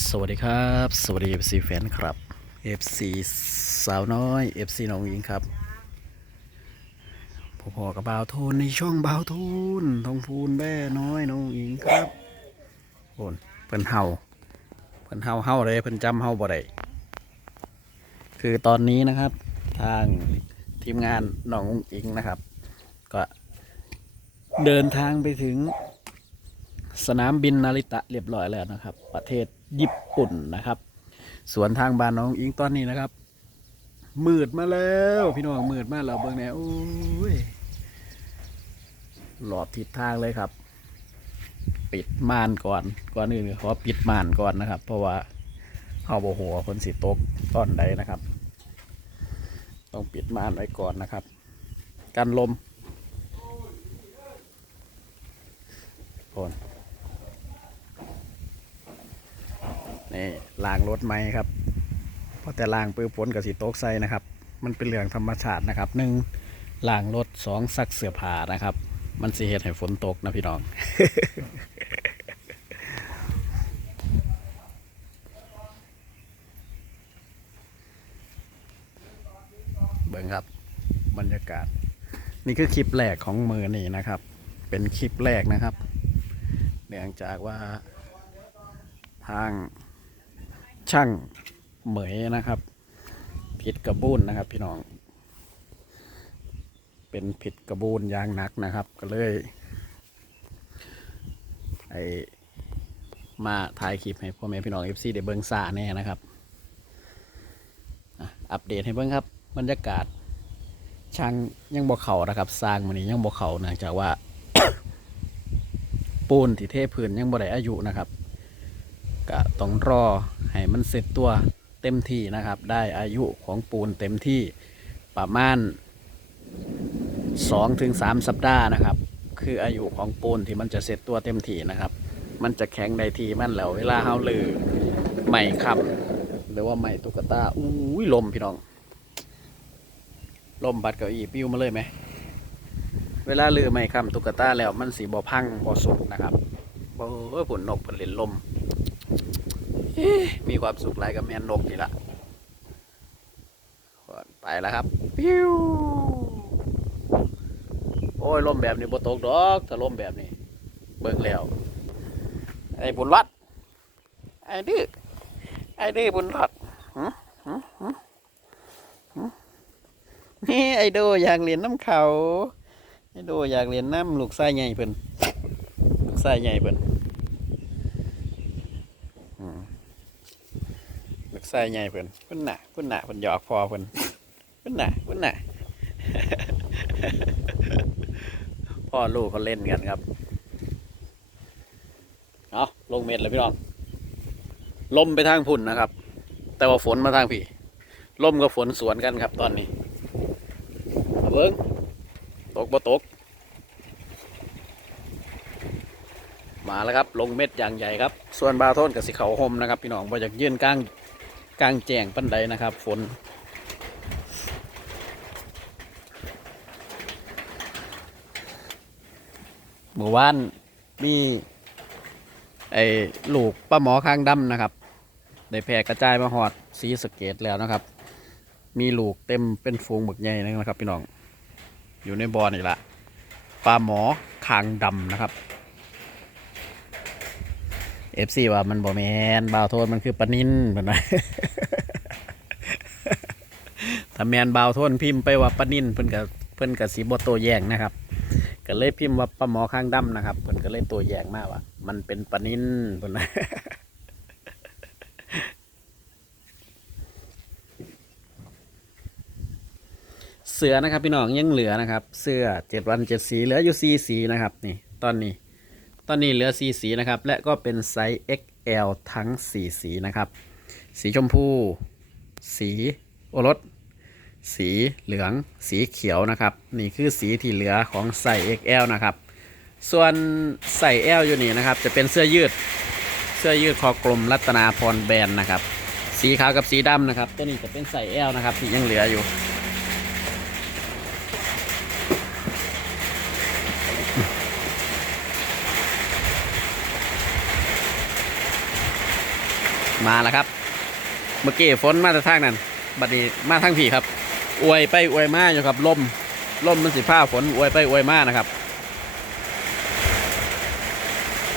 สวัสดีครับ สวัสดี FC แฟนครับ FC สาวน้อย FC น้องหญิงครับพ่อๆกับบ่าวทูนในช่องบ่าวทูนทองพูนแม่น้อยน้องหญิงครับโอนเพิ่นเฮาเพิ่นเฮาเฮาเลยเพิ่นจำเฮาบ่ได้คือตอนนี้นะครับ ทางทีมงานน้องหญิงนะครับ ก็เดินทางไปถึง สนามบินนาริตะเรียบร้อยแล้วนะครับ ประเทศญี่ปุ่นนะครับ สวนทางบ้านน้องอิงตอนนี้นะครับ มืดมาแล้วพี่น้องมืดมากเราเบิ่งแนวโอ้ยหลอบทิศทางเลยครับ ปิดม่านก่อนก่อนอื่นขอปิดม่านก่อนนะครับ เพราะว่าเอาโบหัวคนสิตกตอนใดนะครับ ต้องปิดม่านไว้ก่อนนะครับ กันลมโอน นี่ล้างรถไหมครับเพราะแต่ล้างปื้อฝนกับสีโต๊กใส่นะครับ มันเป็นเรื่องธรรมชาตินะครับหนึ่งล้างรถสองซักเสื้อผ้านะครับ มันสีเหตุให้ฝนตกนะพี่น้องเบิ่งครับบรรยากาศ นี่คือคลิปแรกของมือนี่นะครับ เป็นคลิปแรกนะครับ เนื่องจากว่าทาง ช่างเหมยนะครับ ผิดกระบูนนะครับ พี่น้อง เป็นผิดกระบูนยางหนักนะครับ ก็เลยไอมาถ่ายคลิปให้พ่อแม่พี่น้องเอฟซีได้เบิ้งซาแน่นะครับอัปเดตให้เบิ้งครับ บรรยากาศ ช่างยังบ่เข่านะครับ สร้างมันนี้ยังบ่เข่าเนื่องจากว่า ปูนที่เทพื้นยังบ่ได้อายุนะครับ ก็ต้องรอให้มันเสร็จตัวเต็มที่นะครับ ได้อายุของปูนเต็มที่ประมาณ2-3ถึงสัปดาห์นะครับ คืออายุของปูนที่มันจะเสร็จตัวเต็มที่นะครับ มันจะแข็งในทีมันแล้วเวลาเฮาลือใหม่คำหรือว่าใหม่ตุ๊กตาอุ้ยลมพี่น้อง ลมบัดเก้าอี้ปิ้วมาเลยไหมเวลาลือใหม่คำตุ๊กตาแล้วมันสีบ่พังบ่สุกนะครับโอ้ยผลนกผลเล่นลม มีความสุขหลายกับแม่นกนี่ละไปแล้วครับปิ้วโอ้ยลมแบบนี้บ่ตกดอกถ้าลมแบบนี้ เบิ่งแล้ว ไอ้บุญรัดไอ้ดื้อไอ้ดื้อบุญรัดหึหึหึหึนี่ไอ้โดอยากเรียนน้ำเขาไอ้โดอยากเรียนน้ำลูกไส้ใหญ่เพิ่นลูกไส้ใหญ่เพิ่น ลูกไส้ใหญ่เพิ่นเพิ่นน่ะเพิ่นน่ะเพิ่นหยอกพอเพิ่นเพิ่นน่ะเพิ่นน่ะพ่อลูกเขาเล่นกันครับเอาลงเม็ดเลยพี่น้องลมไปทางพุ่นนะครับ แต่ว่าฝนมาทางพี่ลมกับฝนสวนกันครับตอนนี้เบิ้งตกบ่ตก มาแล้วครับ ลงเม็ดอย่างใหญ่ครับ ส่วนบาโทนกับสีเขาหมนะครับ พี่น้องบ่อยากยื่นกลาง กลางแจ้งปันใดนะครับ ฝนเมื่อวานมีไอ้ลูกป้าหมอข้างดำนะครับ ได้แพร่กระจายมาหอดสีสเกตแล้วนะครับ มีลูกเต็มเป็นฟูงหมึกใหญ่นะครับ พี่น้อง อยู่ในบอ่อนี่ละปลาหมอคางดำนะครับ เอฟซีว่ามันบ่แมนบ่าวโทนมันคือปนินเพิ่นว่าถ้าแมนบ่าวโทนพิมพ์ไปว่าปนินเพิ่นก็เพิ่นก็สิบ่โตแยงนะครับก็เลยพิมพ์ว่าปลาหมอข้างดำนะครับเพิ่นก็เลยโตแยงมากว่า มันเป็นปลานินเพิ่นว่าเสือนะครับพี่น้องยังเหลือนะครับ เสื้อเจ็ดวันเจ็ดสีเหลืออยู่สีสีนะครับ นี่ ตอนนี้ ตอนนี้เหลือสีสีนะครับ และก็เป็นไซส์ XL ทั้ง4สีนะครับ สีชมพู สีโอรส สีเหลือง สีเขียวนะครับ นี่คือสีที่เหลือของไซส์ XL นะครับ ส่วนใส่ L อยู่นี่นะครับ จะเป็นเสื้อยืด เสื้อยืดคอกลมรัตนาพรแบรนด์นะครับ สีขาวกับสีดำนะครับ ตัวนี้จะเป็นใส่ L นะครับที่ยังเหลืออยู่ มาแล้วครับ เมื่อกี้ฝนมาแต่ทางนั้น บัดนี้มาทางผีครับ อวยไปอวยมาอยู่ครับลมลมมันสิผ้าฝนอวยไปอวยมานะครับ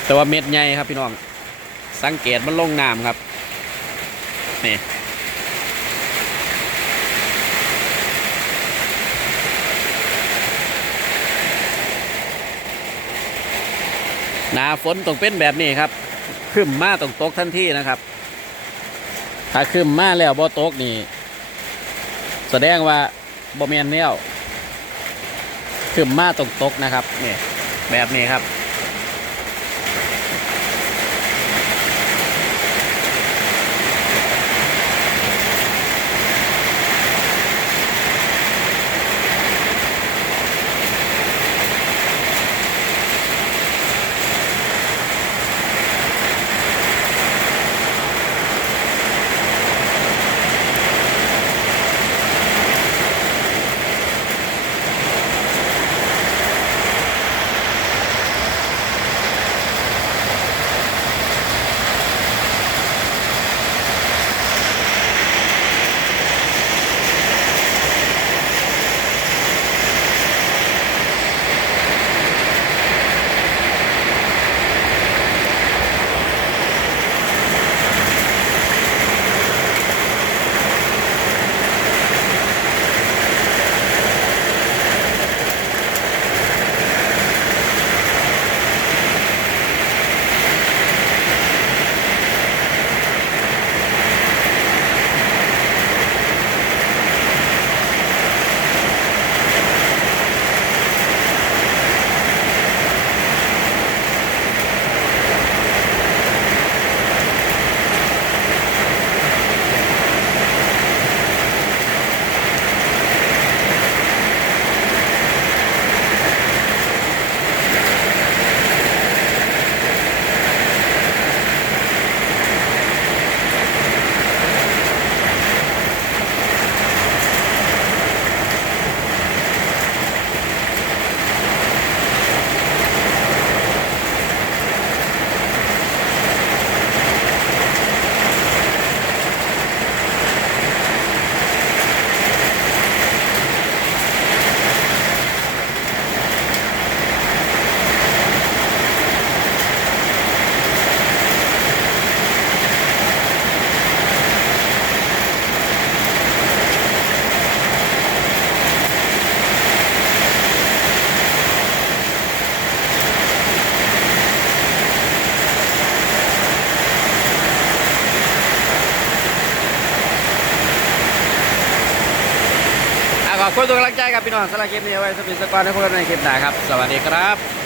แต่ว่าเม็ดใหญ่ครับพี่น้อง สังเกตมันลงน้ำครับนี่หนาฝนต้องเป็นแบบนี้ครับ ขึ้นมาต้องตกทันทีนะครับ ถ้าขึ้นมาแล้วบ่ตกนี่ แสดงว่าบ่แมนแล้วขึ้นมาตรงตกนะครับนี่แบบนี้ครับ ขอบคุณทุกกำลังใจครับพี่น้องสำหรับคลิปนี้ไว้สปิดสกอร์ในพวกเราในคลิปหน้าครับ สวัสดีครับ